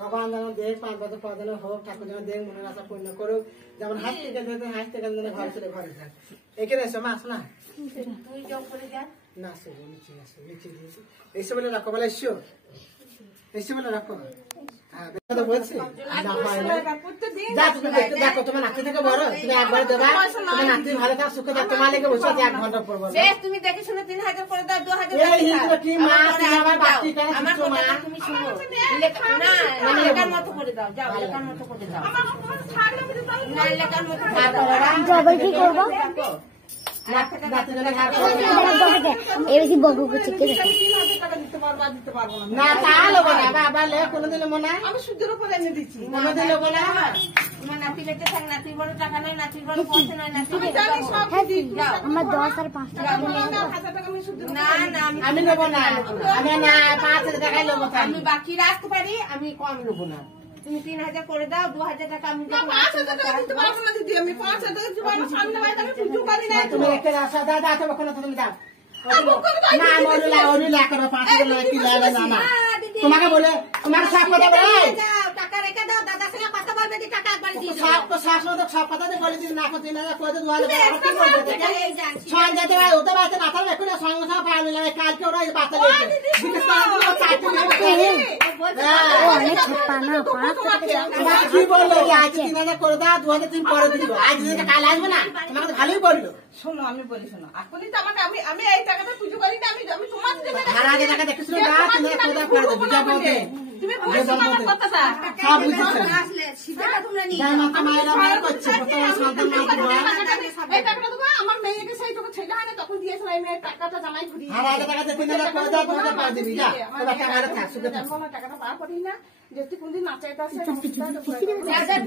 ভগবান যেন দেখ 5 বছর পর যেন হোক, ঠাকুর যেন দেখ, মনের আশা পূর্ণ করুক, যেমন হাসতে গেলে ঘরে চলে ঘরে যাক। এখানে এসো মা, আসো না, না আসো নিচে, আসো নিচে দিয়েছি, এসে বলে রাখো, বলে এসো, এসে বলে রাখো। দেখো তোমার নাতি থেকে বড়, তুমি একবার দেবা, তোমার নাতি ভালো থাক, সুখে থাক, তোমার লেগে বসে 1 ঘন্টা পড়বো। তুমি দেখে শুনে 3000 করে দাও, 2000 কি মা, আমার বাকি কেন শুনছো মা? তুমি শুনো না, এলাকার মতো করে দাও, যাও এলাকার মতো করে দাও, না এলাকার মতো জবাই কি করবো? এবার বকু করছে না, তা লোবো না বাবা, লে কোনোদিন মনে আমি সুদের উপরে এনে দিচ্ছি, কোনোদিন লোবো না। তোমার নাতি বেঁচে থাক, নাতির বড় টাকা নয়, নাতির বড় পয়সা নয়, নাতি আমার 10 আর 5 টাকা না না আমি নেবো না, আমি না 5,000 টাকাই নেবো, আমি বাকি রাখতে পারি, আমি কম নেবো না। তুমি 3000 করে দাও, 2000 টাকা আমি 5,000 টাকা দিতে পারবো না দিদি, আমি 5,000 টাকা দিব, আমার সামনে বাড়িতে আমি পুজো করি না। তুমি একটা রাস্তা দাদা তো কোনো তুমি দাও না, ওরুলা করো 5,000 কি লাগে না, তোমাকে বলে তোমার সব কথা বলে টাকা রেখে দাও, দাদা সঙ্গে কথা বলবে, টাকা একবার দিয়ে দাও। সব শাসন তো সব কথা বলে দিন না, 3,000 করে তো 2000 কি করবে থেকে ছয় যেতে ভাই ওটা বাড়িতে না থাকলে এখন সঙ্গে সঙ্গে পাওয়া লাগে, কালকে ওরা বাচ্চা দিয়েছে কি বললো আজ 3,000 করে দাও, 2,000 দিন পরে দিব, আজ কাল আসবে না, তোমাকে ভালোই বললো। শোনো আমি বলি, শোনো এখনই তো আমাকে আমি এই টাকাটা পুজো করি না, আমি তোমার আগে টাকা দেখেছিল না, তুমি কোথা করে দেবে যাবতে তুমি বুঝছো না আমার কথাটা, সব বুঝছো আসলে সিধাটা তোমরা নিয়ে যাও মাথা মায়েরা মায়ের করছে কত সন্তান মায়ের এই টাকাটা তো আমার মেয়েকে সেই তোকে ছেলে হয় না তখন দিয়েছিল, এই মেয়ের টাকাটা জামাই ঘুরিয়ে আর আগে টাকা 3,000 করে দাও, তোমাকে পা দিবি, যা তোরা টাকা থাক সুখে থাক। টাকাটা পাওয়া করি না, যদি কোনদিন না চাইতে আসে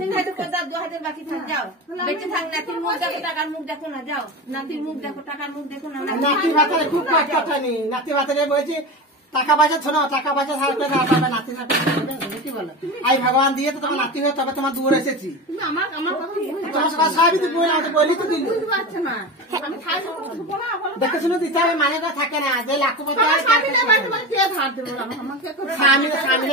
3000 করে দাও, 2000 বাকি থাক, যাও বেঁচে থাক, নাতির মুখ দেখো, টাকার মুখ দেখো না, যাও নাতির মুখ দেখো, টাকার মুখ দেখো না। নাতি ভাতারে খুব কাজ কথা নেই, নাতি ভাতারে বলছি টাকা পয়সা শোনো, টাকা পয়সা ছাড়া করে পাবে নাতি কি বলো, আই ভগবান দিয়ে তো তোমার নাতি হয়ে তবে তোমার দূর এসেছি, তুমি আমার কথা তোমার সবই তো বই আমাকে বলি তো দিল বুঝতে পারছো না, আমি খাই দেবো না, দেখে শুনে দিতে হবে, মানে কথা থাকে না, যে লাখ পয়সা স্বামী নেই বাড়িতে মানে কে ধার দেবো আমাকে, স্বামী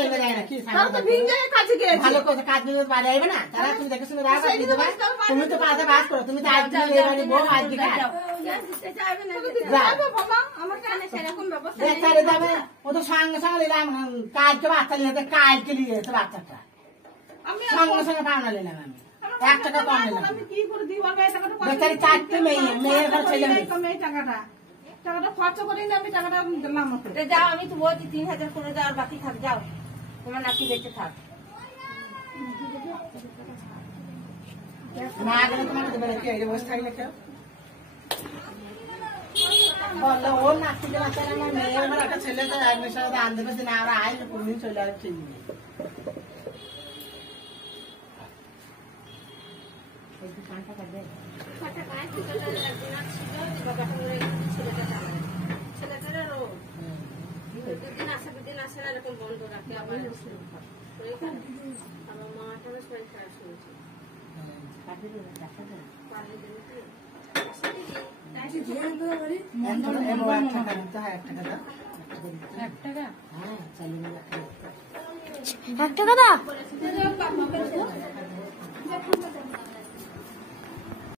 এনে দেয় না কি তাও তো ভিজে কাছে গিয়েছে, ভালো কথা কাজ দিলে বাইরে আসবে না, তারা তুমি দেখে শুনে রাখা দিয়ে দেবে, তুমি তো পাশে বাস করো, তুমি তো আজ দিন এই বাড়ি বউ আজ দিকে যাবো বাবা আমাকে সেরকম ব্যবস্থা বেচারে যাবে, ও তো সঙ্গে সঙ্গে নিলাম কালকে বাচ্চা নিয়ে কালকে নিয়ে যেতে বাচ্চাটা, আমি সঙ্গে সঙ্গে পাওনা নিলাম আমি 1 টাকা কম নিলাম, আমি কি করে দিব আমি এই টাকাটা বেচারি 4টে মেয়ের ঘর ছেলে মেয়ে, এই টাকাটা খরচ করি না, আমি টাকাটা দিলাম ওকে। যাও আমি তো বলছি 3000 করে দাও, আর বাকি থাক, যাও তোমার নাতি বেঁচে থাক। না গেলে তোমাকে দেবে নাকি, এই বসে থাকলে কেউ বললো ওর নাতি গেলে আমার মেয়ের ঘর একটা ছেলে তো অ্যাডমিশন আনতে পারছি না, আমরা আইলে কোনদিন চলে আসছি বাবা ছেলেটা চালায় ছেলেটার রোগ দুদিন আসে না এরকম বন্ধ রাখে আবার শরীর খারাপ আমার মাটারও শরীর খারাপ শুনছে এক টাকা দাও।